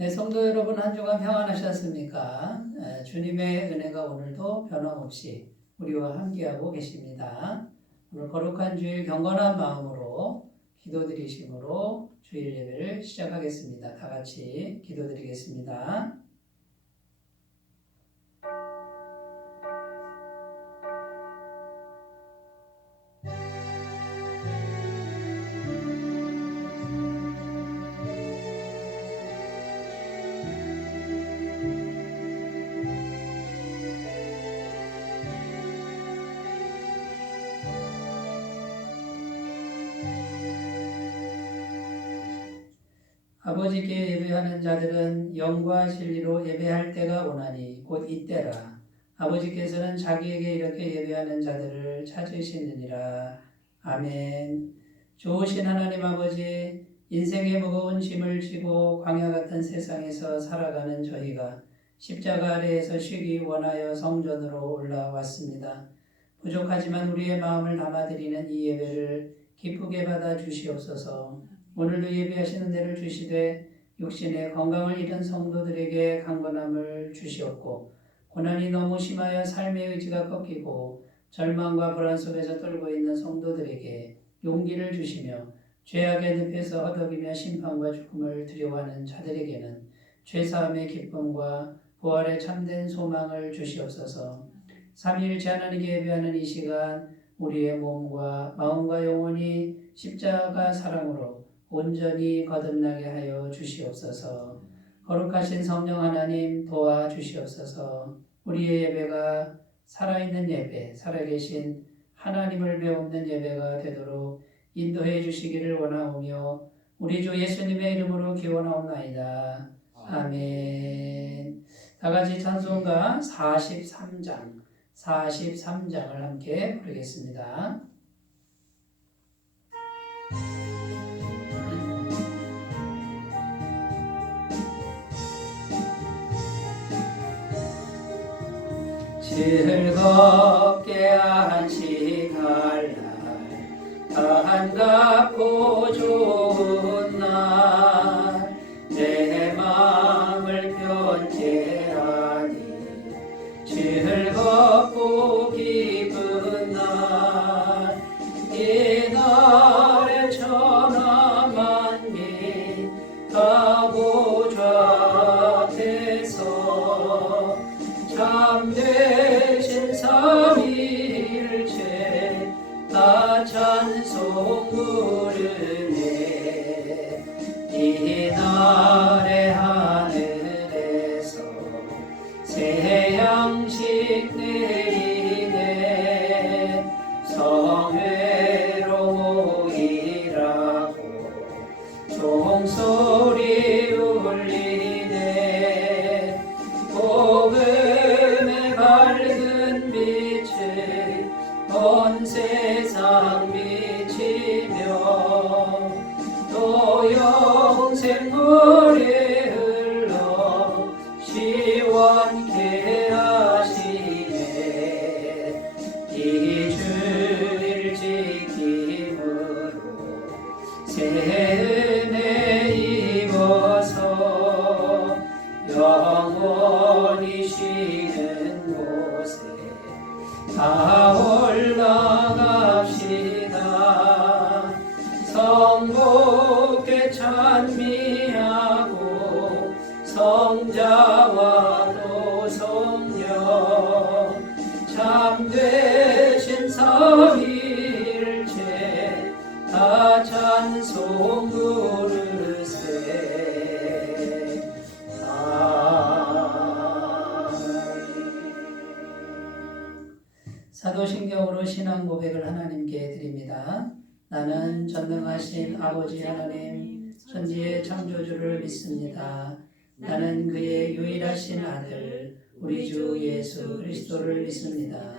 네, 성도 여러분 한 주간 평안하셨습니까? 주님의 은혜가 오늘도 변함없이 우리와 함께하고 계십니다. 오늘 거룩한 주일 경건한 마음으로 기도드리심으로 주일 예배를 시작하겠습니다. 다 같이 기도드리겠습니다. 아버지께 예배하는 자들은 영과 진리로 예배할 때가 오나니 곧 이때라. 아버지께서는 자기에게 이렇게 예배하는 자들을 찾으시느니라. 아멘. 좋으신 하나님 아버지, 인생의 무거운 짐을 지고 광야 같은 세상에서 살아가는 저희가 십자가 아래에서 쉬기 원하여 성전으로 올라왔습니다. 부족하지만 우리의 마음을 담아드리는 이 예배를 기쁘게 받아 주시옵소서. 오늘도 예배하시는 은혜를 주시되 육신의 건강을 잃은 성도들에게 강건함을 주시옵고, 고난이 너무 심하여 삶의 의지가 꺾이고 절망과 불안 속에서 떨고 있는 성도들에게 용기를 주시며, 죄악의 늪에서 허덕이며 심판과 죽음을 두려워하는 자들에게는 죄사함의 기쁨과 부활의 참된 소망을 주시옵소서. 삼위일체 하나님께 예배하는 이 시간, 우리의 몸과 마음과 영혼이 십자가 사랑으로 온전히 거듭나게 하여 주시옵소서. 거룩하신 성령 하나님 도와주시옵소서. 우리의 예배가 살아있는 예배, 살아계신 하나님을 배우는 예배가 되도록 인도해 주시기를 원하오며, 우리 주 예수님의 이름으로 기원하옵나이다. 아멘. 다 같이 찬송가 43장을 함께 부르겠습니다. 즐겁게 안식할 날, 반갑고 좋은 날, 내 마음을 변개하니 즐겁고 기쁜 날, 이 날에 천하 만민 다 보좌 앞에서 참되신 삼위일체 다 찬송 부르네. 이 날의 하늘에서 새 양식 내리네. 성회로 모이라고 종소리 울리네. 복음의 밝은 빛을 온 세상 비치며, 또 영생 물이 흘러 시원케 하시네. 이 주일 지킴으로 새 은혜 입어서 영원히 쉬는 곳에 다 올라갑시다. 성복에 찬미하고 성자와 또 성령 참되신 삼위일체 다 찬송 부르세. 사도신경으로 신앙 고백을 하나님께 드립니다. 나는 전능하신 아버지 하나님, 천지의 창조주를 믿습니다. 나는 그의 유일하신 아들, 우리 주 예수 그리스도를 믿습니다.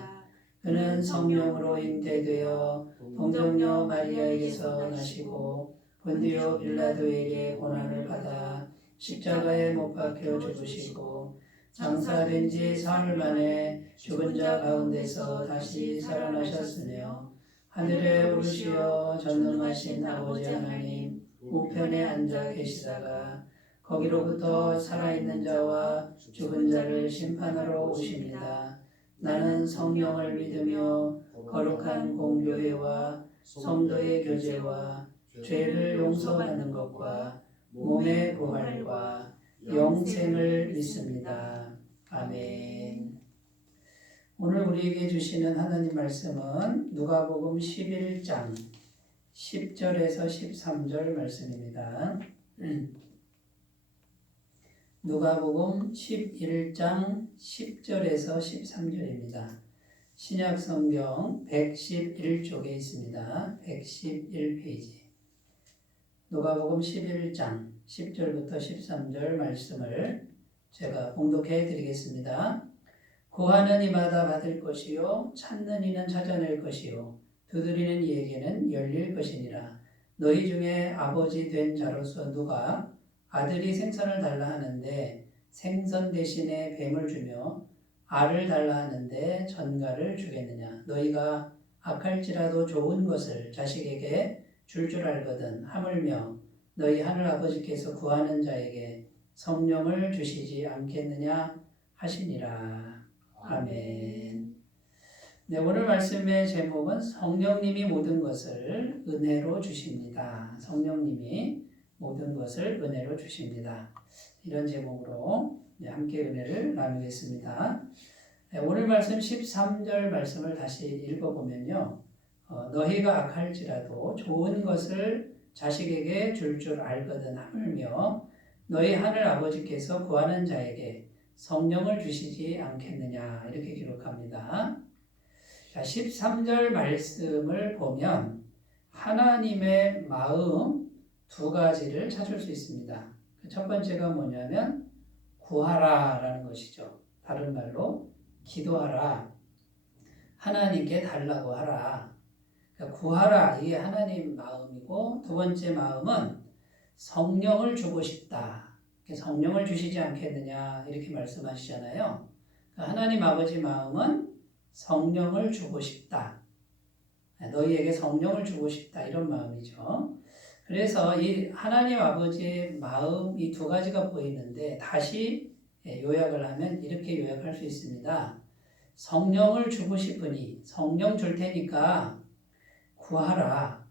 그는 성령으로 잉태되어 동정녀 마리아에게서 나시고 본디오 빌라도에게 고난을 받아 십자가에 못 박혀 죽으시고 장사된 지 사흘 만에 죽은 자 가운데서 다시 살아나셨으며, 하늘에 오르시어 전능하신 아버지 하나님 우편에 앉아 계시다가 거기로부터 살아있는 자와 죽은 자를 심판하러 오십니다. 나는 성령을 믿으며 거룩한 공교회와 성도의 교제와 죄를 용서받는 것과 몸의 부활과 영생을 믿습니다. 아멘. 오늘 우리에게 주시는 하나님 말씀은 누가복음 11장 10절에서 13절 말씀입니다. 누가복음 11장 10절에서 13절입니다. 신약성경 111쪽에 있습니다. 111페이지. 누가복음 11장 10절부터 13절 말씀을 제가 봉독해 드리겠습니다. 구하는 이마다 받을 것이요 찾는 이는 찾아낼 것이요 두드리는 이에게는 열릴 것이니라. 너희 중에 아버지 된 자로서 누가 아들이 생선을 달라 하는데 생선 대신에 뱀을 주며 알을 달라 하는데 전갈을 주겠느냐. 너희가 악할지라도 좋은 것을 자식에게 줄 알거든. 하물며 너희 하늘 아버지께서 구하는 자에게 성령을 주시지 않겠느냐 하시니라. 아멘. 네, 오늘 말씀의 제목은 성령님이 모든 것을 은혜로 주십니다. 성령님이 모든 것을 은혜로 주십니다. 이런 제목으로 함께 은혜를 나누겠습니다. 네, 오늘 말씀 13절 말씀을 다시 읽어보면요. 너희가 악할지라도 좋은 것을 자식에게 줄 알거든. 하물며 너희 하늘 아버지께서 구하는 자에게 성령을 주시지 않겠느냐 이렇게 기록합니다. 자, 13절 말씀을 보면 하나님의 마음 두 가지를 찾을 수 있습니다. 첫 번째가 뭐냐면 구하라라는 것이죠. 다른 말로 기도하라. 하나님께 달라고 하라. 그러니까 구하라, 이게 하나님 마음이고, 두 번째 마음은 성령을 주고 싶다. 성령을 주시지 않겠느냐 이렇게 말씀하시잖아요. 그러니까 하나님 아버지 마음은 성령을 주고 싶다. 너희에게 성령을 주고 싶다 이런 마음이죠. 그래서 이 하나님 아버지의 마음 이 두 가지가 보이는데 다시 요약을 하면 이렇게 요약할 수 있습니다. 성령을 주고 싶으니 성령 줄 테니까 구하라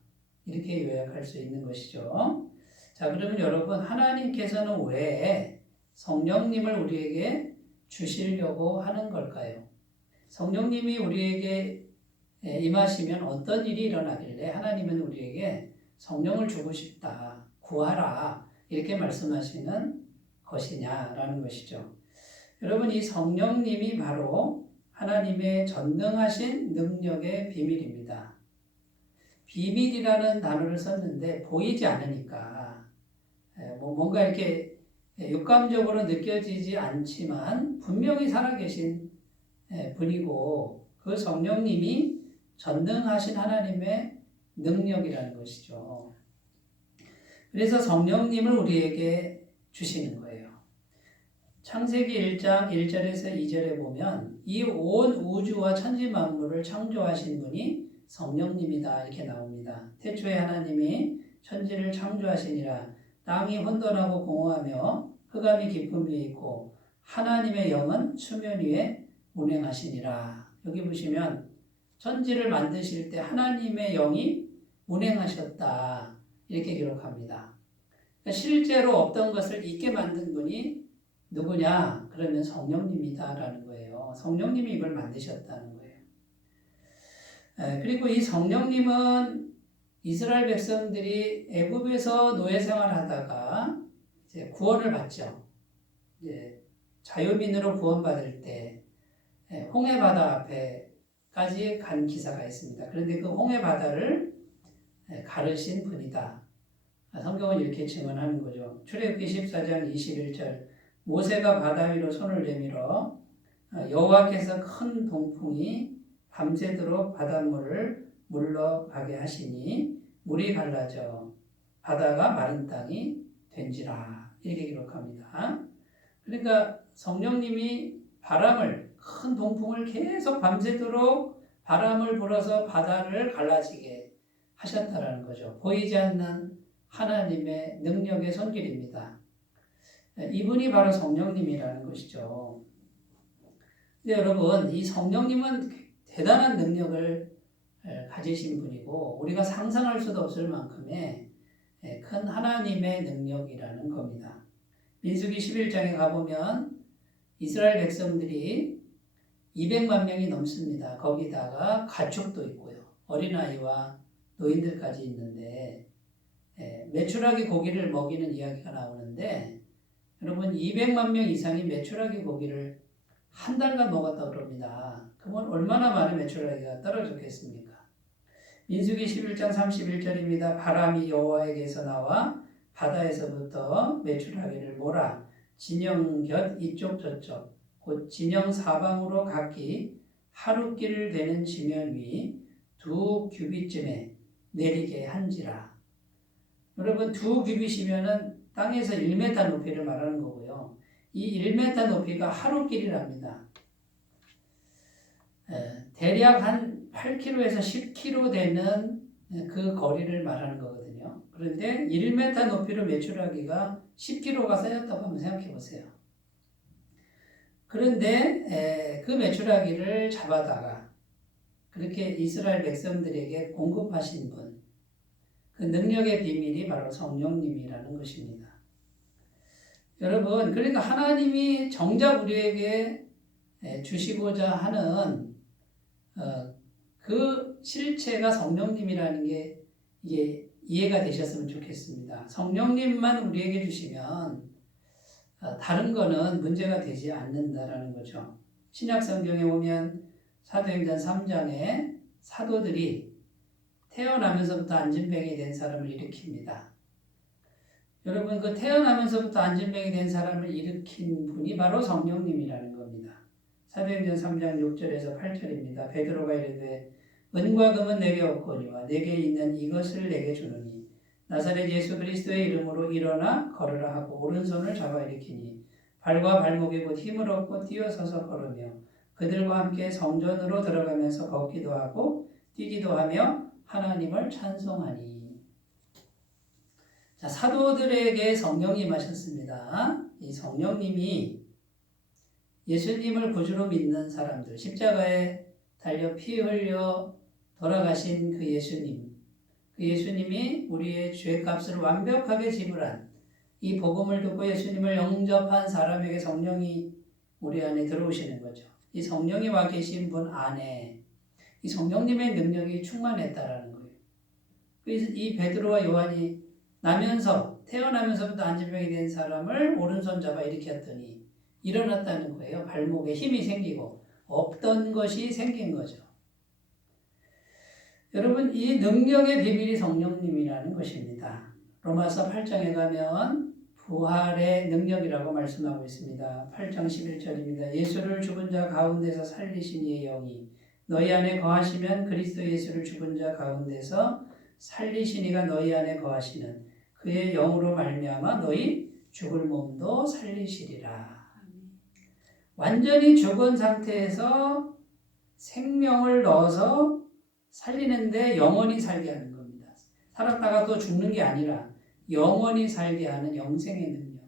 이렇게 요약할 수 있는 것이죠. 자, 그러면 여러분 하나님께서는 왜 성령님을 우리에게 주시려고 하는 걸까요? 성령님이 우리에게 임하시면 어떤 일이 일어나길래 하나님은 우리에게 성령을 주고 싶다, 구하라 이렇게 말씀하시는 것이냐라는 것이죠. 여러분 이 성령님이 바로 하나님의 전능하신 능력의 비밀입니다. 비밀이라는 단어를 썼는데 보이지 않으니까 뭔가 이렇게 육감적으로 느껴지지 않지만 분명히 살아계신 분이고 그 성령님이 전능하신 하나님의 능력이라는 것이죠. 그래서 성령님을 우리에게 주시는 거예요. 창세기 1장 1절에서 2절에 보면 이 온 우주와 천지 만물을 창조하신 분이 성령님이다 이렇게 나옵니다. 태초에 하나님이 천지를 창조하시니라. 땅이 혼돈하고 공허하며 흑암이 깊음 위에 있고 하나님의 영은 수면 위에 운행하시니라. 여기 보시면 천지를 만드실 때 하나님의 영이 운행하셨다 이렇게 기록합니다. 그러니까 실제로 없던 것을 있게 만든 분이 누구냐? 그러면 성령님이다라는 거예요. 성령님이 이걸 만드셨다는 거예요. 그리고 이 성령님은 이스라엘 백성들이 애굽에서 노예 생활하다가 이제 구원을 받죠. 이제 자유민으로 구원받을 때 홍해 바다 앞에까지 간 기사가 있습니다. 그런데 그 홍해 바다를 가르신 분이다. 성경은 이렇게 증언하는 거죠. 출애굽기 14장 21절 모세가 바다 위로 손을 내밀어 여호와께서 큰 동풍이 밤새도록 바닷물을 물러가게 하시니 물이 갈라져 바다가 마른 땅이 된지라 이렇게 기록합니다. 그러니까 성령님이 바람을 큰 동풍을 계속 밤새도록 바람을 불어서 바다를 갈라지게 하셨다라는 거죠. 보이지 않는 하나님의 능력의 손길입니다. 이분이 바로 성령님이라는 것이죠. 근데 여러분, 이 성령님은 대단한 능력을 가지신 분이고 우리가 상상할 수도 없을 만큼의 큰 하나님의 능력이라는 겁니다. 민수기 11장에 가보면 이스라엘 백성들이 200만 명이 넘습니다. 거기다가 가축도 있고요. 어린아이와 노인들까지 있는데 메추라기 고기를 먹이는 이야기가 나오는데 여러분 200만 명 이상이 메추라기 고기를 한 달간 먹었다고 그럽니다. 그러면 얼마나 많은 메추라기가 떨어졌겠습니까? 민수기 11장 31절입니다. 바람이 여호와에게서 나와 바다에서부터 메추라기를 몰아 진영 곁 이쪽 저쪽 곧 진영 사방으로 각기 하루길 되는 지면 위 2규빗쯤에 내리게 한지라. 여러분 2규빗이면은 땅에서 1m 높이를 말하는 거고요. 이 1m 높이가 하루길이랍니다. 대략 한 8km에서 10km 되는 그 거리를 말하는 거거든요. 그런데 1m 높이로 메추라기가 10km가 쌓였다고 한번 생각해 보세요. 그런데 그 메추라기를 잡아다가 그렇게 이스라엘 백성들에게 공급하신 분, 그 능력의 비밀이 바로 성령님이라는 것입니다. 여러분, 그러니까 하나님이 정작 우리에게 주시고자 하는 그 실체가 성령님이라는 게 이게 이해가 되셨으면 좋겠습니다. 성령님만 우리에게 주시면 다른 거는 문제가 되지 않는다라는 거죠. 신약 성경에 보면 사도행전 3장에 사도들이 태어나면서부터 안진병이 된 사람을 일으킵니다. 여러분 그 태어나면서부터 안진병이 된 사람을 일으킨 분이 바로 성령님이라는 겁니다. 사도행전 3장 6절에서 8절입니다. 베드로가 이르되 은과 금은 내게 없거니와 내게 있는 이것을 내게 주노니 나사렛 예수 그리스도의 이름으로 일어나 걸으라 하고 오른손을 잡아 일으키니 발과 발목에 곧 힘을 얻고 뛰어서서 걸으며 그들과 함께 성전으로 들어가면서 걷기도 하고 뛰기도 하며 하나님을 찬송하니. 자, 사도들에게 성령이 임하셨습니다. 이 성령님이 예수님을 구주로 믿는 사람들, 십자가에 달려 피 흘려 돌아가신 그 예수님, 그 예수님이 우리의 죄값을 완벽하게 지불한 이 복음을 듣고 예수님을 영접한 사람에게 성령이 우리 안에 들어오시는 거죠. 이 성령이 와 계신 분 안에 이 성령님의 능력이 충만했다라는 거예요. 그래서 이 베드로와 요한이 태어나면서부터 안진병이 된 사람을 오른손 잡아 일으켰더니 일어났다는 거예요. 발목에 힘이 생기고 없던 것이 생긴 거죠. 여러분 이 능력의 비밀이 성령님이라는 것입니다. 로마서 8장에 가면 부활의 능력이라고 말씀하고 있습니다. 8장 11절입니다. 예수를 죽은 자 가운데서 살리신 이의 영이 너희 안에 거하시면 그리스도 예수를 죽은 자 가운데서 살리신 이가 너희 안에 거하시는 그의 영으로 말미암아 너희 죽을 몸도 살리시리라. 완전히 죽은 상태에서 생명을 넣어서 살리는데 영원히 살게 하는 겁니다. 살았다가 또 죽는 게 아니라 영원히 살게 하는 영생의 능력.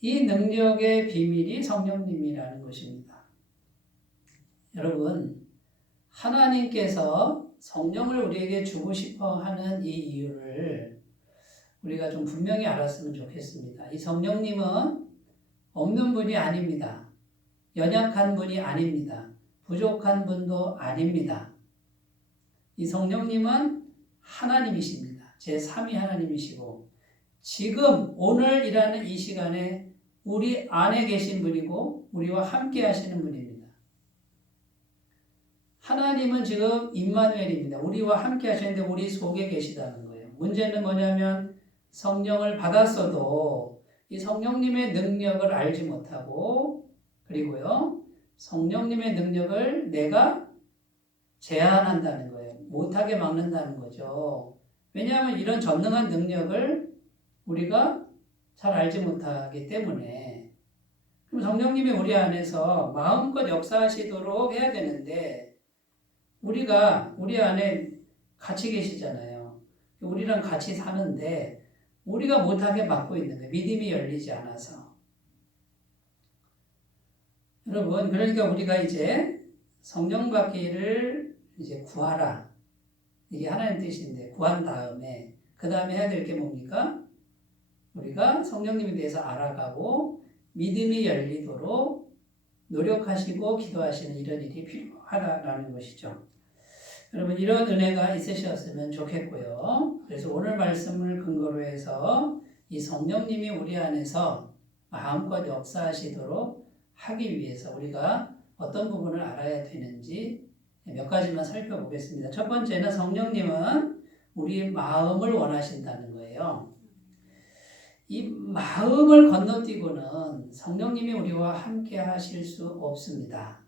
이 능력의 비밀이 성령님이라는 것입니다. 여러분, 하나님께서 성령을 우리에게 주고 싶어 하는 이 이유를 우리가 좀 분명히 알았으면 좋겠습니다. 이 성령님은 없는 분이 아닙니다. 연약한 분이 아닙니다. 부족한 분도 아닙니다. 이 성령님은 하나님이십니다. 제3위 하나님이시고 지금 오늘이라는 이 시간에 우리 안에 계신 분이고 우리와 함께 하시는 분입니다. 하나님은 지금 임마누엘입니다. 우리와 함께 하시는데 우리 속에 계시다는 거예요. 문제는 뭐냐면 성령을 받았어도 이 성령님의 능력을 알지 못하고 그리고요 성령님의 능력을 내가 제한한다는 거예요. 못하게 막는다는 거죠. 왜냐하면 이런 전능한 능력을 우리가 잘 알지 못하기 때문에 그럼 성령님이 우리 안에서 마음껏 역사하시도록 해야 되는데 우리가 우리 안에 같이 계시잖아요. 우리랑 같이 사는데 우리가 못하게 막고 있는 거예요. 믿음이 열리지 않아서. 여러분, 그러니까 우리가 이제 성령 받기를 이제 구하라. 이게 하나님 뜻인데, 구한 다음에, 그 다음에 해야 될 게 뭡니까? 우리가 성령님에 대해서 알아가고, 믿음이 열리도록 노력하시고 기도하시는 이런 일이 필요하다라는 것이죠. 여러분, 이런 은혜가 있으셨으면 좋겠고요. 그래서 오늘 말씀을 근거로 해서 이 성령님이 우리 안에서 마음껏 역사하시도록 하기 위해서 우리가 어떤 부분을 알아야 되는지 몇 가지만 살펴보겠습니다. 첫 번째는 성령님은 우리 마음을 원하신다는 거예요. 이 마음을 건너뛰고는 성령님이 우리와 함께 하실 수 없습니다.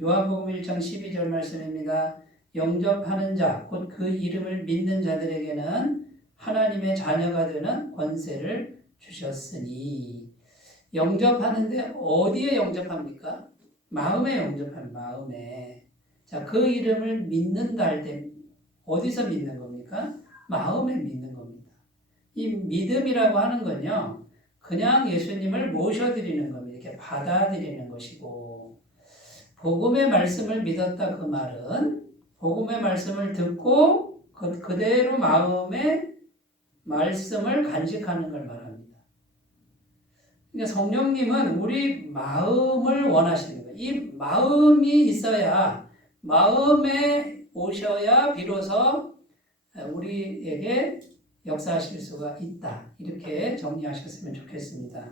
요한복음 1장 12절 말씀입니다. 영접하는 자, 곧 그 이름을 믿는 자들에게는 하나님의 자녀가 되는 권세를 주셨으니. 영접하는데 어디에 영접합니까? 마음에 영접합니다. 마음에. 자, 그 이름을 믿는다 할 때 어디서 믿는 겁니까? 마음에 믿는 겁니다. 이 믿음이라고 하는 건요, 그냥 예수님을 모셔드리는 겁니다. 이렇게 받아들이는 것이고, 복음의 말씀을 믿었다 그 말은 복음의 말씀을 듣고 그대로 마음의 말씀을 간직하는 걸 말합니다. 그러니까 성령님은 우리 마음을 원하시는 거예요. 이 마음이 있어야, 마음에 오셔야 비로소 우리에게 역사하실 수가 있다. 이렇게 정리하셨으면 좋겠습니다.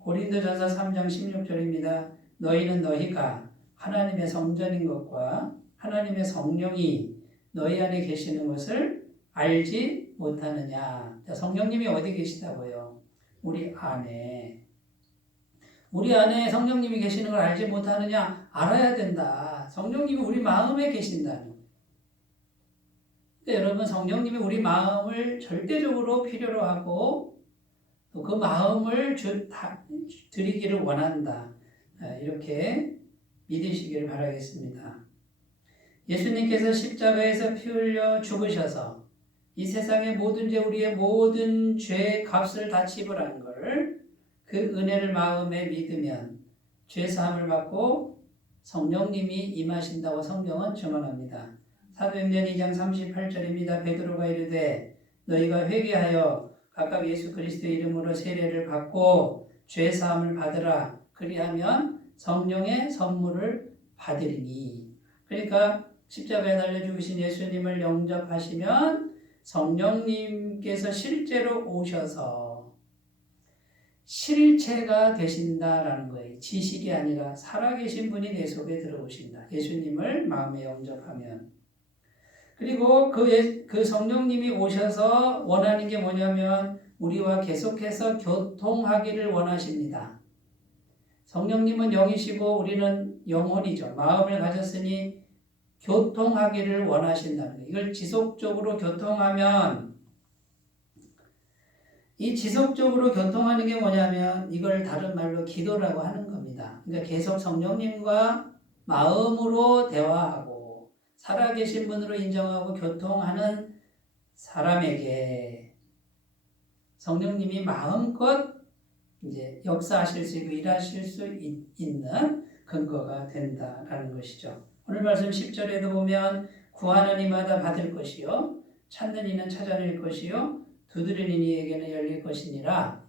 고린도전서 3장 16절입니다. 너희는 너희가 하나님의 성전인 것과 하나님의 성령이 너희 안에 계시는 것을 알지 못하느냐. 성령님이 어디 계시다고요? 우리 안에. 우리 안에 성령님이 계시는 걸 알지 못하느냐? 알아야 된다. 성령님이 우리 마음에 계신다는 거예요. 여러분, 성령님이 우리 마음을 절대적으로 필요로 하고 또 그 마음을 드리기를 원한다. 이렇게 믿으시기를 바라겠습니다. 예수님께서 십자가에서 피 흘려 죽으셔서 이 세상의 모든 죄, 우리의 모든 죄의 값을 다 지불한 걸, 그 은혜를 마음에 믿으면 죄 사함을 받고 성령님이 임하신다고 성경은 증언합니다. 사도행전 2장 38절입니다. 베드로가 이르되 너희가 회개하여 각각 예수 그리스도의 이름으로 세례를 받고 죄 사함을 받으라. 그리하면 성령의 선물을 받으리니. 그러니까 십자가에 달려 죽으신 예수님을 영접하시면 성령님께서 실제로 오셔서 실체가 되신다라는 거예요. 지식이 아니라 살아계신 분이 내 속에 들어오신다. 예수님을 마음에 영접하면. 그리고 그 성령님이 오셔서 원하는 게 뭐냐면 우리와 계속해서 교통하기를 원하십니다. 성령님은 영이시고 우리는 영혼이죠. 마음을 가졌으니 교통하기를 원하신다는 거예요. 이걸 지속적으로 교통하면, 이 지속적으로 교통하는 게 뭐냐면 이걸 다른 말로 기도라고 하는 겁니다. 그러니까 계속 성령님과 마음으로 대화하고 살아계신 분으로 인정하고 교통하는 사람에게 성령님이 마음껏 이제 역사하실 수 있고 일하실 수 있는 근거가 된다라는 것이죠. 오늘 말씀 10절에도 보면 구하는 이마다 받을 것이요 찾는 이는 찾아낼 것이요 두드리는 이에게는 열릴 것이니라.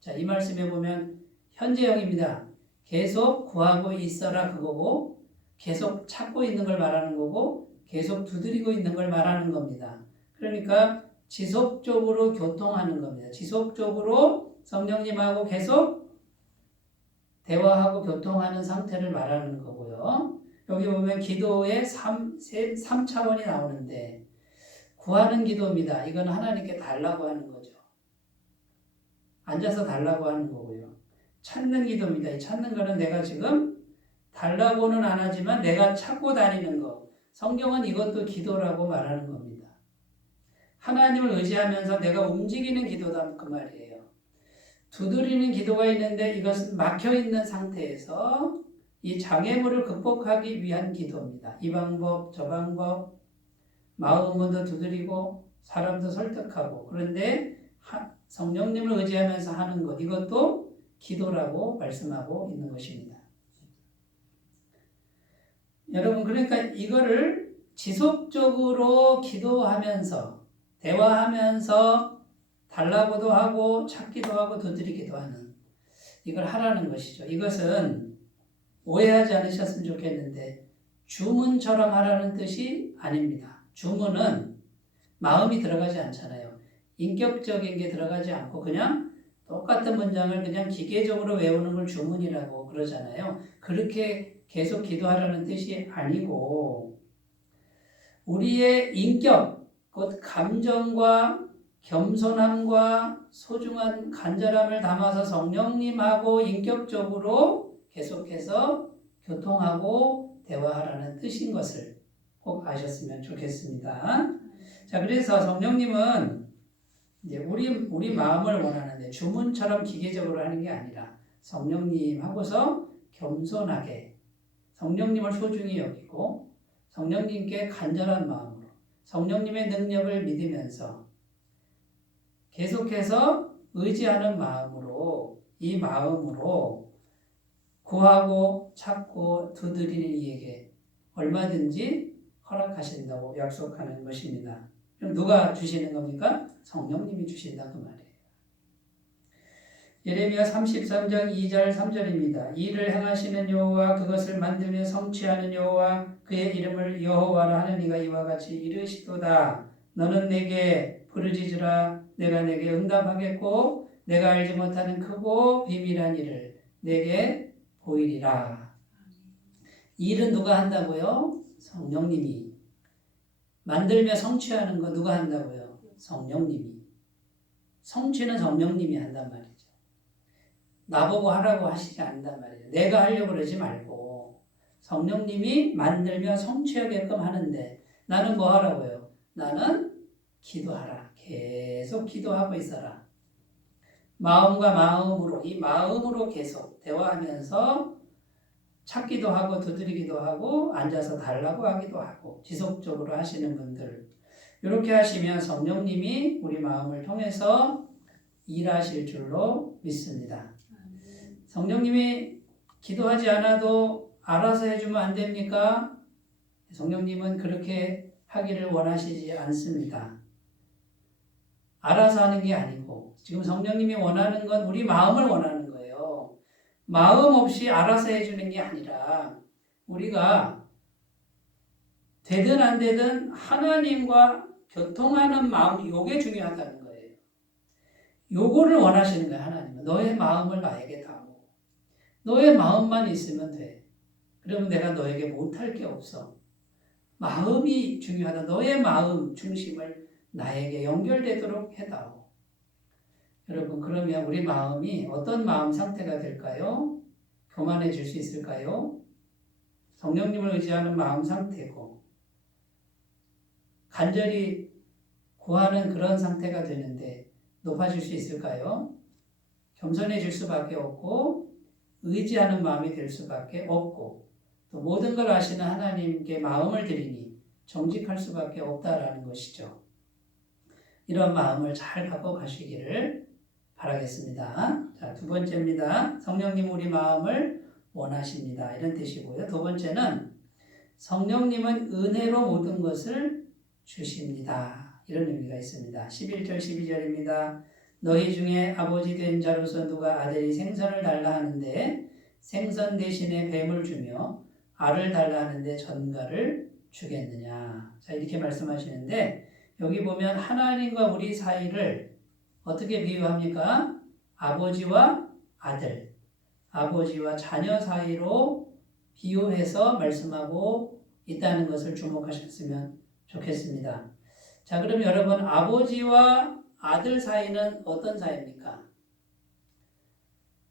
자, 이 말씀에 보면 현재형입니다. 계속 구하고 있어라 그거고, 계속 찾고 있는 걸 말하는 거고, 계속 두드리고 있는 걸 말하는 겁니다. 그러니까 지속적으로 교통하는 겁니다. 지속적으로 성령님하고 계속 대화하고 교통하는 상태를 말하는 거고요. 여기 보면 기도의 3차원이 나오는데, 구하는 기도입니다. 이건 하나님께 달라고 하는 거죠. 앉아서 달라고 하는 거고요. 찾는 기도입니다. 이 찾는 거는 내가 지금 달라고는 안 하지만 내가 찾고 다니는 거. 성경은 이것도 기도라고 말하는 겁니다. 하나님을 의지하면서 내가 움직이는 기도다 그 말이에요. 두드리는 기도가 있는데 이것은 막혀있는 상태에서 이 장애물을 극복하기 위한 기도입니다. 이 방법, 저 방법, 마음도 두드리고 사람도 설득하고, 그런데 성령님을 의지하면서 하는 것, 이것도 기도라고 말씀하고 있는 것입니다. 여러분, 그러니까 이거를 지속적으로 기도하면서, 대화하면서 달라고도 하고 찾기도 하고 두드리기도 하는, 이걸 하라는 것이죠. 이것은 오해하지 않으셨으면 좋겠는데 주문처럼 하라는 뜻이 아닙니다. 주문은 마음이 들어가지 않잖아요. 인격적인 게 들어가지 않고 그냥 똑같은 문장을 그냥 기계적으로 외우는 걸 주문이라고 그러잖아요. 그렇게 계속 기도하라는 뜻이 아니고 우리의 인격, 곧 감정과 겸손함과 소중한 간절함을 담아서 성령님하고 인격적으로 계속해서 교통하고 대화하라는 뜻인 것을 꼭 아셨으면 좋겠습니다. 자, 그래서 성령님은 이제 우리 마음을 원하는데 주문처럼 기계적으로 하는 게 아니라 성령님하고서 겸손하게 성령님을 소중히 여기고 성령님께 간절한 마음으로 성령님의 능력을 믿으면서 계속해서 의지하는 마음으로 이 마음으로 구하고 찾고 두드리는 이에게 얼마든지 허락하신다고 약속하는 것입니다. 그럼 누가 주시는 겁니까? 성령님이 주신다 그 말이에요. 예레미야 33장 2절 3절입니다. 이를 행하시는 여호와 그것을 만들며 성취하는 여호와 그의 이름을 여호와라 하는 이가 이와 같이 이르시도다. 너는 내게 부르짖으라 내가 내게 응답하겠고 내가 알지 못하는 크고 비밀한 일을 내게 보이리라. 이 일은 누가 한다고요? 성령님이. 만들며 성취하는 거 누가 한다고요? 성령님이. 성취는 성령님이 한단 말이죠. 나보고 하라고 하시지 않는단 말이에요. 내가 하려고 그러지 말고 성령님이 만들며 성취하게끔 하는데 나는 뭐 하라고요? 나는 기도하라. 계속 기도하고 있어라. 마음과 마음으로 이 마음으로 계속 대화하면서 찾기도 하고 두드리기도 하고 앉아서 달라고 하기도 하고 지속적으로 하시는 분들 이렇게 하시면 성령님이 우리 마음을 통해서 일하실 줄로 믿습니다. 성령님이 기도하지 않아도 알아서 해주면 안 됩니까? 성령님은 그렇게 하기를 원하시지 않습니다. 알아서 하는 게 아니고 지금 성령님이 원하는 건 우리 마음을 원하는 거예요. 마음 없이 알아서 해주는 게 아니라 우리가 되든 안 되든 하나님과 교통하는 마음, 요게 중요하다는 거예요. 요거를 원하시는 거예요, 하나님은. 너의 마음을 나에게 다오. 너의 마음만 있으면 돼. 그러면 내가 너에게 못할 게 없어. 마음이 중요하다. 너의 마음 중심을 나에게 연결되도록 해다오. 여러분, 그러면 우리 마음이 어떤 마음 상태가 될까요? 교만해질 수 있을까요? 성령님을 의지하는 마음 상태고 간절히 구하는 그런 상태가 되는데 높아질 수 있을까요? 겸손해질 수밖에 없고 의지하는 마음이 될 수밖에 없고 또 모든 걸 아시는 하나님께 마음을 드리니 정직할 수밖에 없다라는 것이죠. 이런 마음을 잘 갖고 가시기를 바라겠습니다. 자, 두 번째입니다. 성령님 우리 마음을 원하십니다. 이런 뜻이고요. 두 번째는 성령님은 은혜로 모든 것을 주십니다. 이런 의미가 있습니다. 11절 12절입니다. 너희 중에 아버지 된 자로서 누가 아들이 생선을 달라 하는데 생선 대신에 뱀을 주며 알을 달라 하는데 전갈을 주겠느냐. 자, 이렇게 말씀하시는데 여기 보면 하나님과 우리 사이를 어떻게 비유합니까? 아버지와 아들, 아버지와 자녀 사이로 비유해서 말씀하고 있다는 것을 주목하셨으면 좋겠습니다. 자, 그럼 여러분 아버지와 아들 사이는 어떤 사이입니까?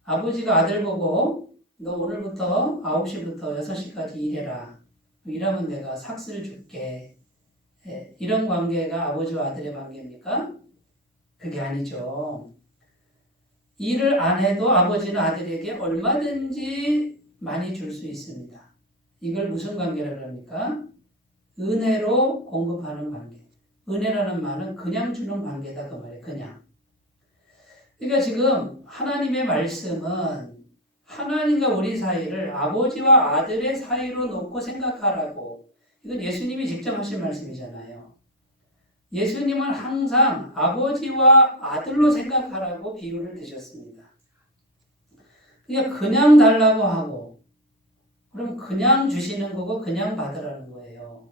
아버지가 아들 보고 너 오늘부터 9시부터 6시까지 일해라. 일하면 내가 삭스를 줄게. 이런 관계가 아버지와 아들의 관계입니까? 그게 아니죠. 일을 안 해도 아버지는 아들에게 얼마든지 많이 줄 수 있습니다. 이걸 무슨 관계라 그럽니까? 은혜로 공급하는 관계. 은혜라는 말은 그냥 주는 관계다 그 말이에요. 그냥. 그러니까 지금 하나님의 말씀은 하나님과 우리 사이를 아버지와 아들의 사이로 놓고 생각하라고. 이건 예수님이 직접 하신 말씀이잖아요. 예수님은 항상 아버지와 아들로 생각하라고 비유를 드셨습니다. 그냥 달라고 하고, 그럼 그냥 주시는 거고 그냥 받으라는 거예요.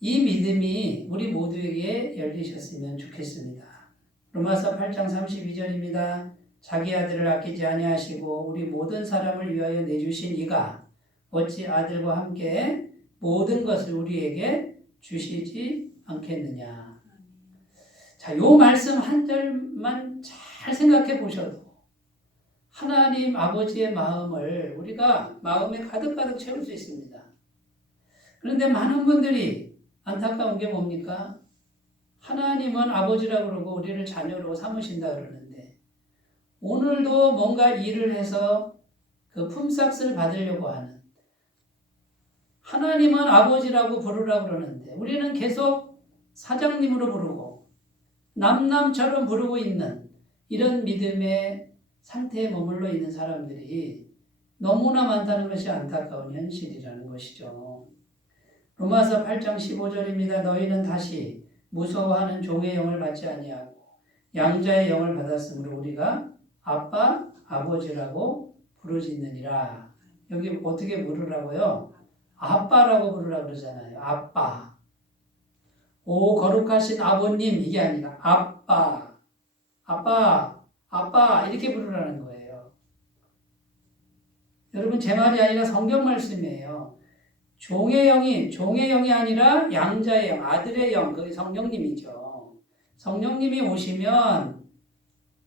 이 믿음이 우리 모두에게 열리셨으면 좋겠습니다. 로마서 8장 32절입니다. 자기 아들을 아끼지 아니하시고 우리 모든 사람을 위하여 내주신 이가 어찌 아들과 함께 모든 것을 우리에게 주시지 않겠느냐. 자, 요 말씀 한 절만 잘 생각해 보셔도 하나님 아버지의 마음을 우리가 마음에 가득가득 채울 수 있습니다. 그런데 많은 분들이 안타까운 게 뭡니까? 하나님은 아버지라고 그러고 우리를 자녀로 삼으신다 그러는데 오늘도 뭔가 일을 해서 그 품삯을 받으려고 하는, 하나님은 아버지라고 부르라고 그러는데 우리는 계속 사장님으로 부르고 남남처럼 부르고 있는 이런 믿음의 상태에 머물러 있는 사람들이 너무나 많다는 것이 안타까운 현실이라는 것이죠. 로마서 8장 15절입니다. 너희는 다시 무서워하는 종의 영을 받지 아니하고 양자의 영을 받았으므로 우리가 아빠, 아버지라고 부르짖느니라. 여기 어떻게 부르라고요? 아빠라고 부르라고 그러잖아요. 아빠. 오 거룩하신 아버님, 이게 아니라 아빠, 아빠, 아빠 이렇게 부르라는 거예요. 여러분 제 말이 아니라 성경 말씀이에요. 종의 영이 아니라 양자의 영, 아들의 영, 그게 성령님이죠. 성령님이 오시면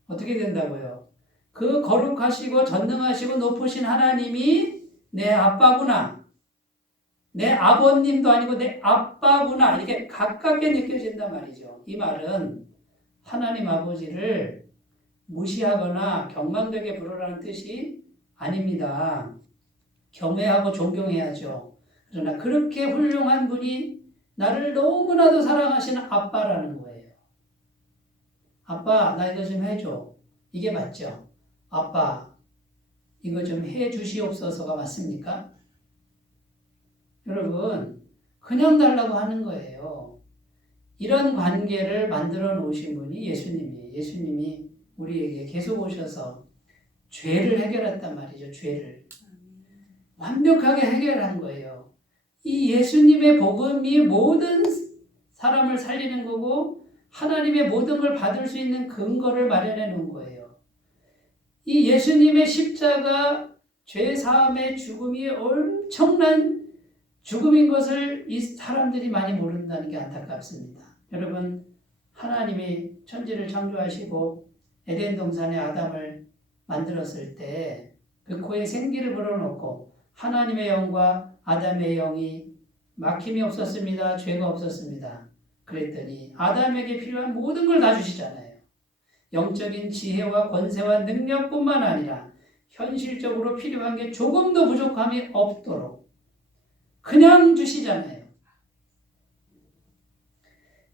어떻게 된다고요? 그 거룩하시고 전능하시고 높으신 하나님이 내 아빠구나, 내 아버님도 아니고 내 아빠구나, 이렇게 가깝게 느껴진단 말이죠. 이 말은 하나님 아버지를 무시하거나 경망되게 부르라는 뜻이 아닙니다. 경외하고 존경해야죠. 그러나 그렇게 훌륭한 분이 나를 너무나도 사랑하시는 아빠라는 거예요. 아빠, 나 이거 좀 해줘. 이게 맞죠? 아빠, 이거 좀 해주시옵소서가 맞습니까? 여러분, 그냥 달라고 하는 거예요. 이런 관계를 만들어 놓으신 분이 예수님이에요. 예수님이 우리에게 계속 오셔서 죄를 해결했단 말이죠. 죄를. 완벽하게 해결한 거예요. 이 예수님의 복음이 모든 사람을 살리는 거고 하나님의 모든 걸 받을 수 있는 근거를 마련해 놓은 거예요. 이 예수님의 십자가 죄 사함의 죽음이 엄청난 죽음인 것을 이 사람들이 많이 모른다는 게 안타깝습니다. 여러분, 하나님이 천지를 창조하시고 에덴 동산에 아담을 만들었을 때 그 코에 생기를 불어넣고 하나님의 영과 아담의 영이 막힘이 없었습니다. 죄가 없었습니다. 그랬더니 아담에게 필요한 모든 걸 다 주시잖아요. 영적인 지혜와 권세와 능력뿐만 아니라 현실적으로 필요한 게 조금도 부족함이 없도록 그냥 주시잖아요.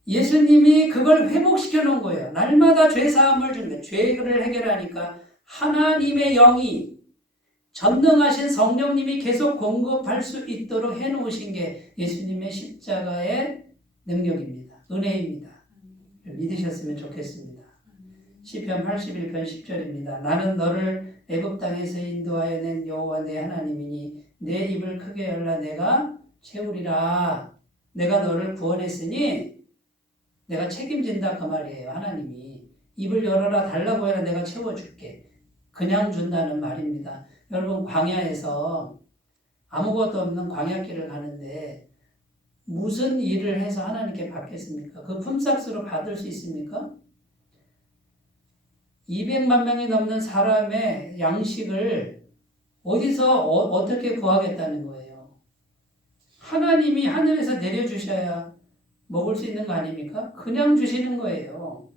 예수님이 그걸 회복시켜 놓은 거예요. 날마다 죄사함을 준대. 죄를 해결하니까 하나님의 영이 전능하신 성령님이 계속 공급할 수 있도록 해놓으신 게 예수님의 십자가의 능력입니다. 은혜입니다. 믿으셨으면 좋겠습니다. 시편 81편 10절입니다. 나는 너를 애굽 땅에서 인도하여 낸 여호와 내 하나님이니 내 입을 크게 열라 내가 채우리라. 내가 너를 구원했으니 내가 책임진다 그 말이에요. 하나님이 입을 열어라 달라고 해라 내가 채워줄게. 그냥 준다는 말입니다. 여러분 광야에서 아무것도 없는 광야길을 가는데 무슨 일을 해서 하나님께 받겠습니까? 그 품삯으로 받을 수 있습니까? 200만 명이 넘는 사람의 양식을 어디서 어떻게 구하겠다는 거예요? 하나님이 하늘에서 내려주셔야 먹을 수 있는 거 아닙니까? 그냥 주시는 거예요.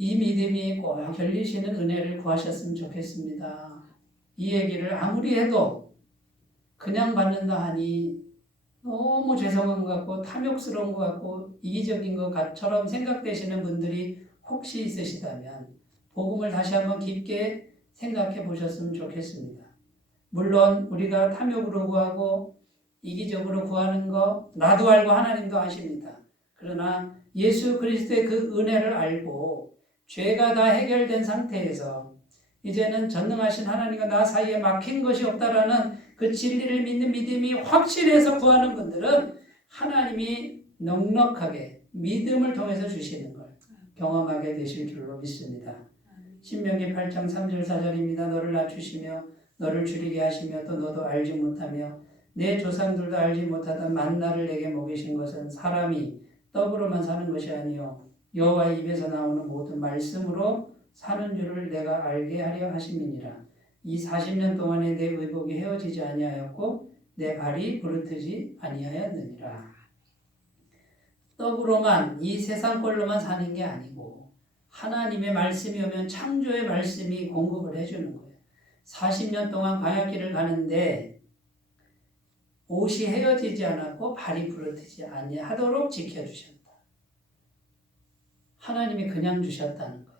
이 믿음이 꼭 열리시는 은혜를 구하셨으면 좋겠습니다. 이 얘기를 아무리 해도 그냥 받는다 하니 너무 죄송한 것 같고 탐욕스러운 것 같고 이기적인 것처럼 생각되시는 분들이 혹시 있으시다면 복음을 다시 한번 깊게 생각해 보셨으면 좋겠습니다. 물론 우리가 탐욕으로 구하고 이기적으로 구하는 거 나도 알고 하나님도 아십니다. 그러나 예수 그리스도의 그 은혜를 알고 죄가 다 해결된 상태에서 이제는 전능하신 하나님과 나 사이에 막힌 것이 없다라는 그 진리를 믿는 믿음이 확실해서 구하는 분들은 하나님이 넉넉하게 믿음을 통해서 주시는 걸 경험하게 되실 줄로 믿습니다. 신명기 8장 3절 4절입니다. 너를 낮추시며 너를 줄이게 하시며 또 너도 알지 못하며 내 조상들도 알지 못하던 만나를 내게 먹이신 것은 사람이 떡으로만 사는 것이 아니요 여호와의 입에서 나오는 모든 말씀으로 사는 줄을 내가 알게 하려 하심이니라. 이 40년 동안에 내 의복이 헤어지지 아니하였고 내 발이 부르트지 아니하였느니라. 떡으로만 이 세상 걸로만 사는 게 아니고 하나님의 말씀이 오면 창조의 말씀이 공급을 해주는 거예요. 40년 동안 광야길을 가는데 옷이 헤어지지 않았고 발이 부르트지 아니하도록 지켜주셨다. 하나님이 그냥 주셨다는 거예요.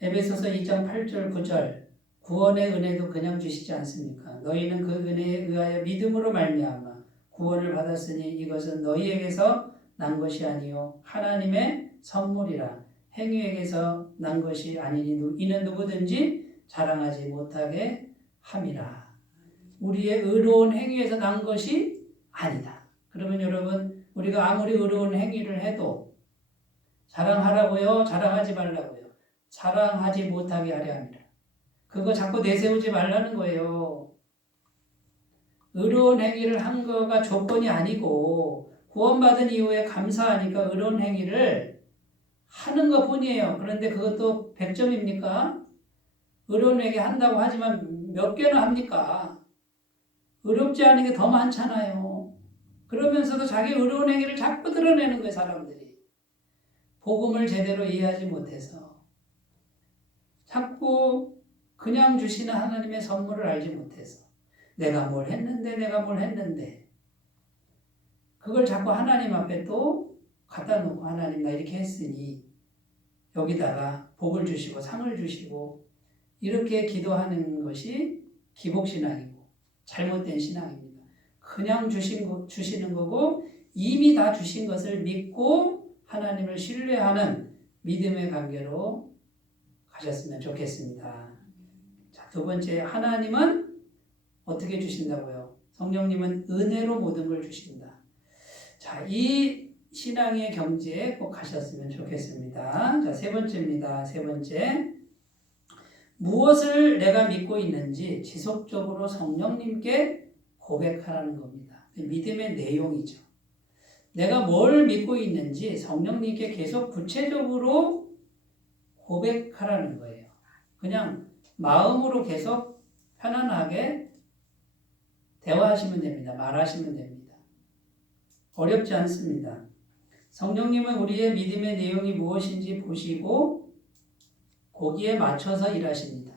에베소서 2장 8절 9절 구원의 은혜도 그냥 주시지 않습니까? 너희는 그 은혜에 의하여 믿음으로 말미암아 구원을 받았으니 이것은 너희에게서 난 것이 아니요 하나님의 선물이라. 행위에게서 난 것이 아니니 이는 누구든지 자랑하지 못하게 함이라. 우리의 의로운 행위에서 난 것이 아니다. 그러면 여러분 우리가 아무리 의로운 행위를 해도 자랑하라고요? 자랑하지 말라고요? 자랑하지 못하게 하려 합니다. 그거 자꾸 내세우지 말라는 거예요. 의로운 행위를 한 거가 조건이 아니고 구원받은 이후에 감사하니까 의로운 행위를 하는 것 뿐이에요. 그런데 그것도 100점입니까? 의로운 행위 한다고 하지만 몇 개나 합니까? 의롭지 않은 게 더 많잖아요. 그러면서도 자기 의로운 행위를 자꾸 드러내는 거예요, 사람들이. 복음을 제대로 이해하지 못해서. 자꾸 그냥 주시는 하나님의 선물을 알지 못해서. 내가 뭘 했는데. 그걸 자꾸 하나님 앞에 또 갖다 놓고 하나님 나 이렇게 했으니 여기다가 복을 주시고 상을 주시고 이렇게 기도하는 것이 기복신앙이고 잘못된 신앙입니다. 그냥 주시는 거고 이미 다 주신 것을 믿고 하나님을 신뢰하는 믿음의 관계로 가셨으면 좋겠습니다. 자, 두 번째, 하나님은 어떻게 주신다고요? 성령님은 은혜로 모든 걸 주신다. 자, 이 신앙의 경지에 꼭 가셨으면 좋겠습니다. 자, 세 번째입니다. 세 번째. 무엇을 내가 믿고 있는지 지속적으로 성령님께 고백하라는 겁니다. 믿음의 내용이죠. 내가 뭘 믿고 있는지 성령님께 계속 구체적으로 고백하라는 거예요. 그냥 마음으로 계속 편안하게 대화하시면 됩니다. 말하시면 됩니다. 어렵지 않습니다. 성령님은 우리의 믿음의 내용이 무엇인지 보시고 거기에 맞춰서 일하십니다.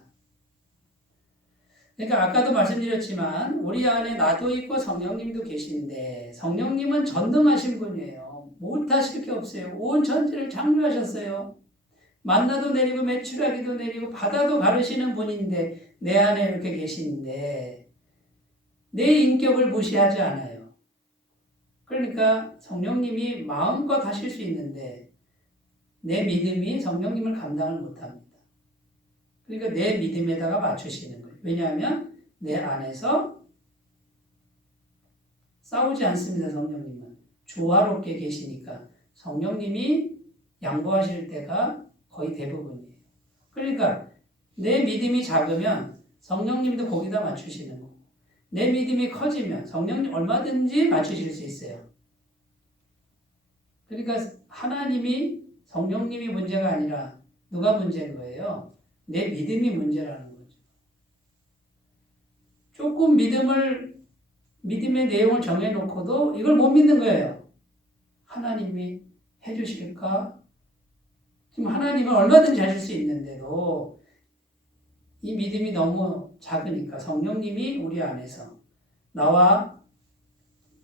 그러니까 아까도 말씀드렸지만 우리 안에 나도 있고 성령님도 계신데 성령님은 전능하신 분이에요. 못하실 게 없어요. 온 천지를 창조하셨어요. 만나도 내리고 메추라기도 내리고 바다도 가르시는 분인데 내 안에 이렇게 계시는데 내 인격을 무시하지 않아요. 그러니까 성령님이 마음껏 하실 수 있는데 내 믿음이 성령님을 감당을 못합니다. 그러니까 내 믿음에다가 맞추시는 거예요. 왜냐하면 내 안에서 싸우지 않습니다. 성령님은. 조화롭게 계시니까 성령님이 양보하실 때가 거의 대부분이에요. 그러니까 내 믿음이 작으면 성령님도 거기다 맞추시는 거고 내 믿음이 커지면 성령님 얼마든지 맞추실 수 있어요. 그러니까 하나님이 성령님이 문제가 아니라 누가 문제인 거예요? 내 믿음이 문제라는 거죠. 조금 믿음의 내용을 정해놓고도 이걸 못 믿는 거예요. 하나님이 해주실까? 지금 하나님은 얼마든지 하실 수 있는데도 이 믿음이 너무 작으니까 성령님이 우리 안에서 나와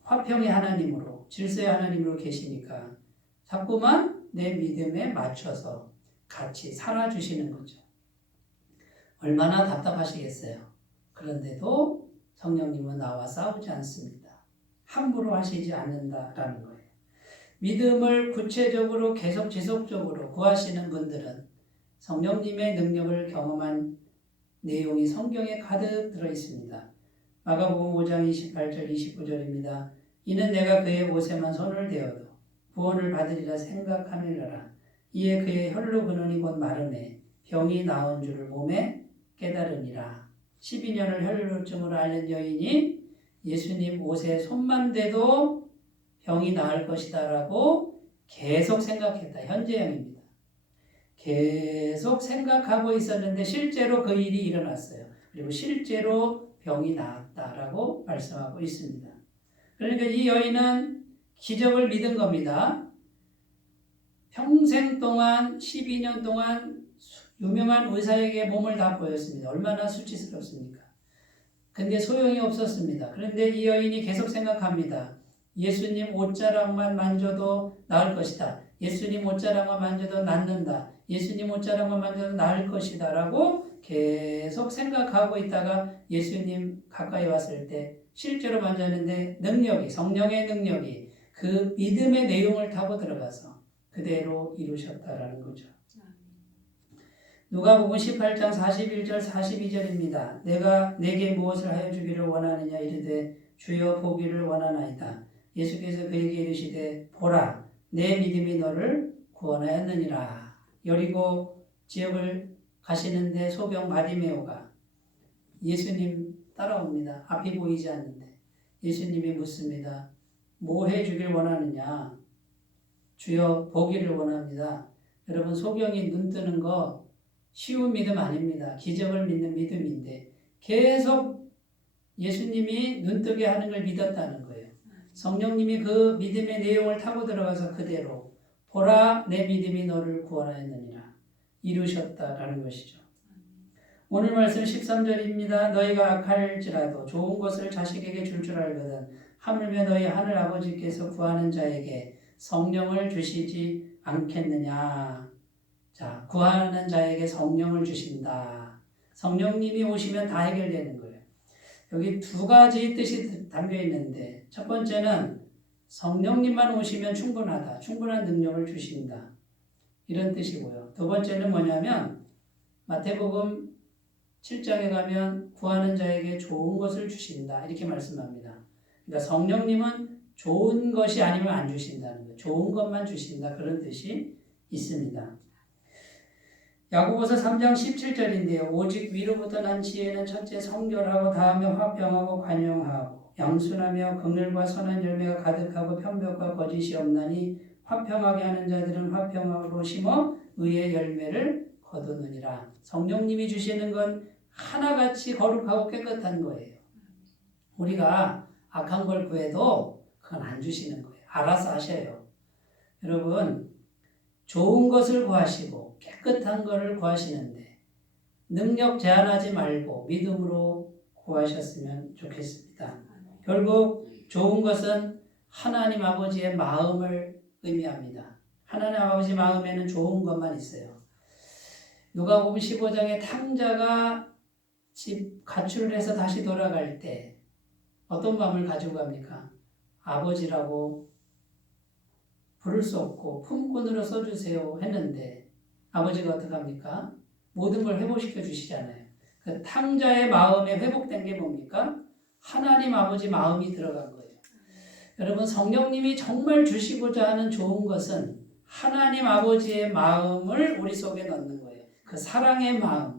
화평의 하나님으로, 질서의 하나님으로 계시니까 자꾸만 내 믿음에 맞춰서 같이 살아주시는 거죠. 얼마나 답답하시겠어요. 그런데도 성령님은 나와 싸우지 않습니다. 함부로 하시지 않는다라는 거예요. 믿음을 구체적으로 계속 지속적으로 구하시는 분들은 성령님의 능력을 경험한 내용이 성경에 가득 들어 있습니다. 마가복음 5장 28절 29절입니다. 이는 내가 그의 옷에만 손을 대어도 구원을 받으리라 생각하밀러라. 이에 그의 혈로 근원이 곧 마르매 병이 나은 줄을 몸에 깨달으니라. 12년을 혈루증으로 앓는 여인이 예수님 옷에 손만 대도 병이 나을 것이다 라고 계속 생각했다. 현재형입니다. 계속 생각하고 있었는데 실제로 그 일이 일어났어요. 그리고 실제로 병이 나았다라고 말씀하고 있습니다. 그러니까 이 여인은 기적을 믿은 겁니다. 평생 동안 12년 동안 유명한 의사에게 몸을 다 보였습니다. 얼마나 수치스럽습니까? 근데 소용이 없었습니다. 그런데 이 여인이 계속 생각합니다. 예수님 옷자락만 만져도 나을 것이다. 예수님 옷자락만 만져도 낫는다. 예수님 옷자락만 만져도 나을 것이다 라고 계속 생각하고 있다가 예수님 가까이 왔을 때 실제로 만졌는데 능력이, 성령의 능력이 그 믿음의 내용을 타고 들어가서 그대로 이루셨다라는 거죠. 누가복음 18장 41절 42절입니다. 내가 내게 무엇을 하여 주기를 원하느냐 이르되 주여 보기를 원하나이다. 예수께서 그에게 이르시되 보라 내 믿음이 너를 구원하였느니라. 여리고 지역을 가시는데 소병 바디메오가 예수님 따라옵니다. 앞이 보이지 않는데 예수님이 묻습니다. 뭐 해주길 원하느냐? 주여 보기를 원합니다. 여러분 소경이 눈 뜨는 거 쉬운 믿음 아닙니다. 기적을 믿는 믿음인데 계속 예수님이 눈뜨게 하는 걸 믿었다는 거예요. 성령님이 그 믿음의 내용을 타고 들어가서 그대로 보라 내 믿음이 너를 구원하였느니라 이루셨다라는 것이죠. 오늘 말씀 13절입니다. 너희가 악할지라도 좋은 것을 자식에게 줄 줄 알거든 하물며 너희 하늘 아버지께서 구하는 자에게 성령을 주시지 않겠느냐. 자, 구하는 자에게 성령을 주신다. 성령님이 오시면 다 해결되는 거예요. 여기 두 가지 뜻이 담겨 있는데 첫 번째는 성령님만 오시면 충분하다. 충분한 능력을 주신다. 이런 뜻이고요. 두 번째는 뭐냐면 마태복음 7장에 가면 구하는 자에게 좋은 것을 주신다. 이렇게 말씀합니다. 그러니까 성령님은 좋은 것이 아니면 안 주신다는 거예요. 좋은 것만 주신다. 그런 뜻이 있습니다. 야고보서 3장 17절인데요. 오직 위로부터 난 지혜는 첫째 성결하고 다음에 화평하고 관용하고 양순하며 긍휼과 선한 열매가 가득하고 편벽과 거짓이 없나니 화평하게 하는 자들은 화평으로 심어 의의 열매를 거두느니라. 성령님이 주시는 건 하나같이 거룩하고 깨끗한 거예요. 우리가 악한 걸 구해도 그건 안 주시는 거예요. 알아서 하셔요. 여러분 좋은 것을 구하시고 깨끗한 것을 구하시는데 능력 제한하지 말고 믿음으로 구하셨으면 좋겠습니다. 결국 좋은 것은 하나님 아버지의 마음을 의미합니다. 하나님 아버지 마음에는 좋은 것만 있어요. 누가복음 15장에 탕자가 집 가출을 해서 다시 돌아갈 때 어떤 마음을 가지고 갑니까? 아버지라고 부를 수 없고 품꾼으로 써주세요 했는데 아버지가 어떡합니까? 모든 걸 회복시켜 주시잖아요. 그 탕자의 마음에 회복된 게 뭡니까? 하나님 아버지 마음이 들어간 거예요. 여러분 성령님이 정말 주시고자 하는 좋은 것은 하나님 아버지의 마음을 우리 속에 넣는 거예요. 그 사랑의 마음.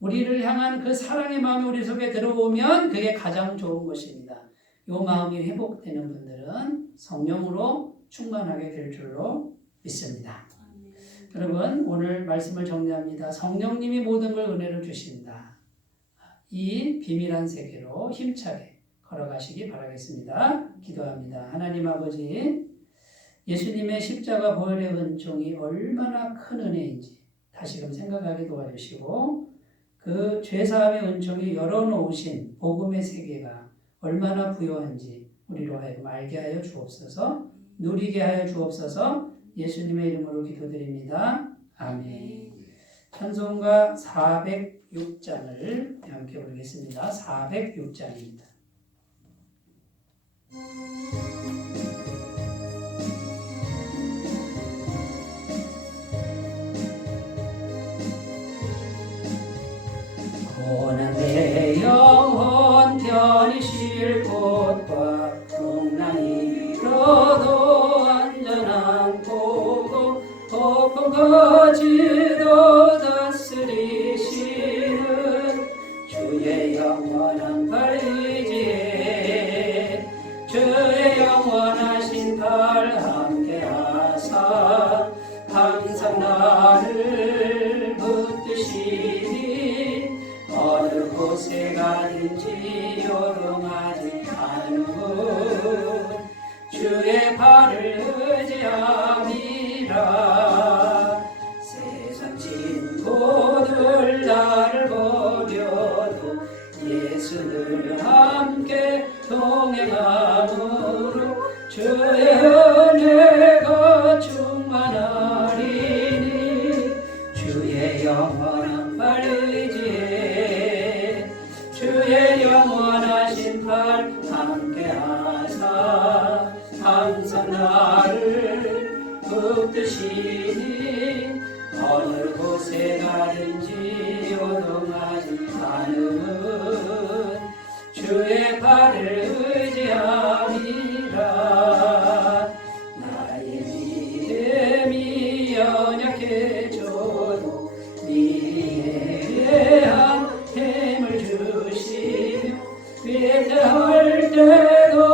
우리를 향한 그 사랑의 마음이 우리 속에 들어오면 그게 가장 좋은 것입니다. 이 마음이 회복되는 분들은 성령으로 충만하게 될 줄로 믿습니다. 여러분 오늘 말씀을 정리합니다. 성령님이 모든 걸 은혜로 주신다. 이 비밀한 세계로 힘차게 걸어가시기 바라겠습니다. 기도합니다. 하나님 아버지 예수님의 십자가 보혈의 은총이 얼마나 큰 은혜인지 다시금 생각하게 도와주시고 그 죄사함의 은총이 열어놓으신 복음의 세계가 얼마나 부요한지 우리로 하여금 알게 하여 주옵소서. 누리게 하여 주옵소서. 예수님의 이름으로 기도드립니다. 아멘. 찬송가 406장을 함께 부르겠습니다. 406장입니다. 고난 내 영혼 편히 쉴 곳과 풍랑이 불어도 안전한 보고 폭풍 거지도 다스리시는 주의 영원한 팔 의지에 주의 영원하신 팔 함께하사 항상 나를 붙드시니 어느 곳에 가든지 요동하지 않으면 주의 발을 의지함이라. 세상 친구들 나를 버려도 예수를 함께 동행함으로 주의 은혜가 충만하리니 주의 영원한 팔 의지에 주의 영원하신 팔 함께하사 항상 나를 붙드시니 어느 곳에 가든지 요동하지 않으면 주의 팔을 의지함이라. 나의 믿음이 연약해져도 미래한 힘을 주시며 위대할 때도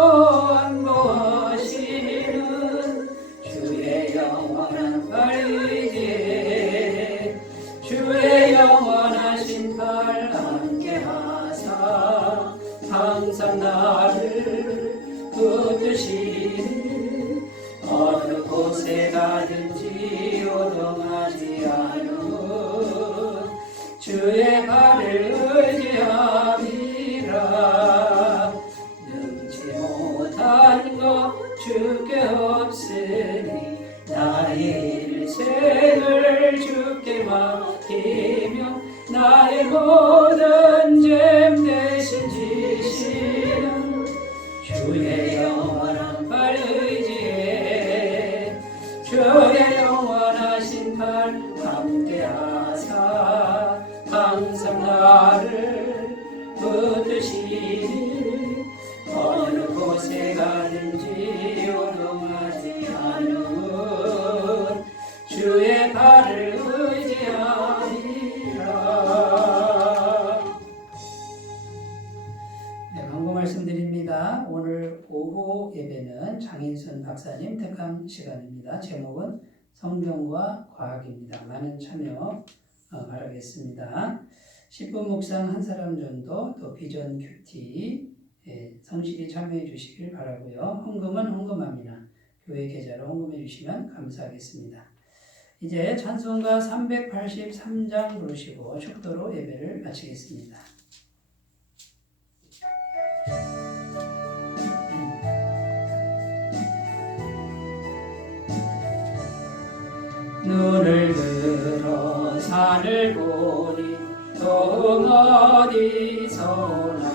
안보하시는 주의 영원한 팔 의지에 주의 영원하신 팔 함께하사 항상 나를 붙드시니 어느 곳에 가든지 요동하지 않으면 주의 발을 의지함이라. 능치 못한 것 주께 없으니 나의 일생을 주께 맡기며 나의 모든 짐 대신 지시는 주의 영원한 팔 의지에 주의 영원하신 팔 함께하사 항상 나를 붙드시니 어느 곳에 가든지 요동하지 않으면 주의 발을 의지함이라. 네, 광고 말씀드립니다. 오늘 오후 예배는 장인순 박사님 특강 시간입니다. 제목은 성경과 과학입니다. 많은 참여 바라겠습니다. 10분 묵상 한 사람 전도, 또 비전 큐티 성실히 참여해 주시길 바라고요. 헌금은 헌금합니다. 교회 계좌로 헌금해 주시면 감사하겠습니다. 이제 찬송가 383장 부르시고 축도로 예배를 마치겠습니다. 눈을 들어 산을 보니 또 어디서나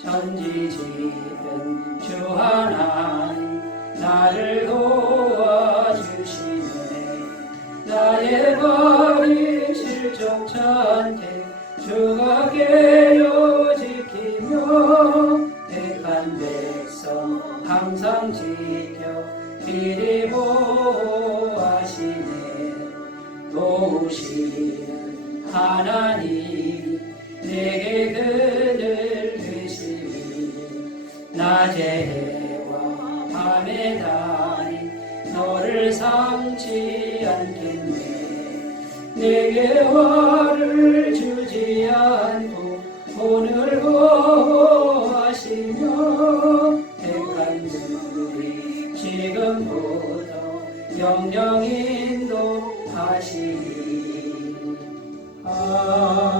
천지지은 주 하나님 나를 도와주시네. 나의 발이 실족치 않게 주가 깨어 지키며 택한 백성 항상 지켜 길이 보호하시네. 도우시는 하나님 내게 그늘 되시니 낮에 해와 밤에 달이 너를 삼지 않겠네. 내게 화를 주지 않고 오늘 보호하시며 택한 들이 지금부터 영영 인도하시니. 아멘.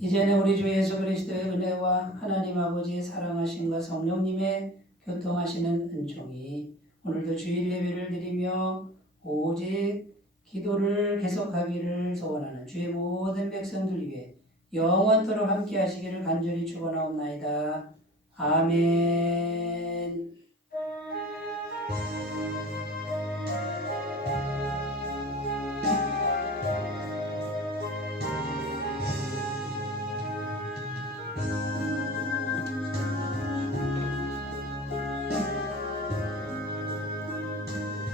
이제 이제는 우리 주 예수 그리스도의 은혜와 하나님 아버지의 사랑하심과 성령님의 교통하시는 은총이 오늘도 주일 예배를 드리며 오직 기도를 계속하기를 소원하는 주의 모든 백성들 위해 영원토록 함께 하시기를 간절히 축원하옵나이다. 아멘.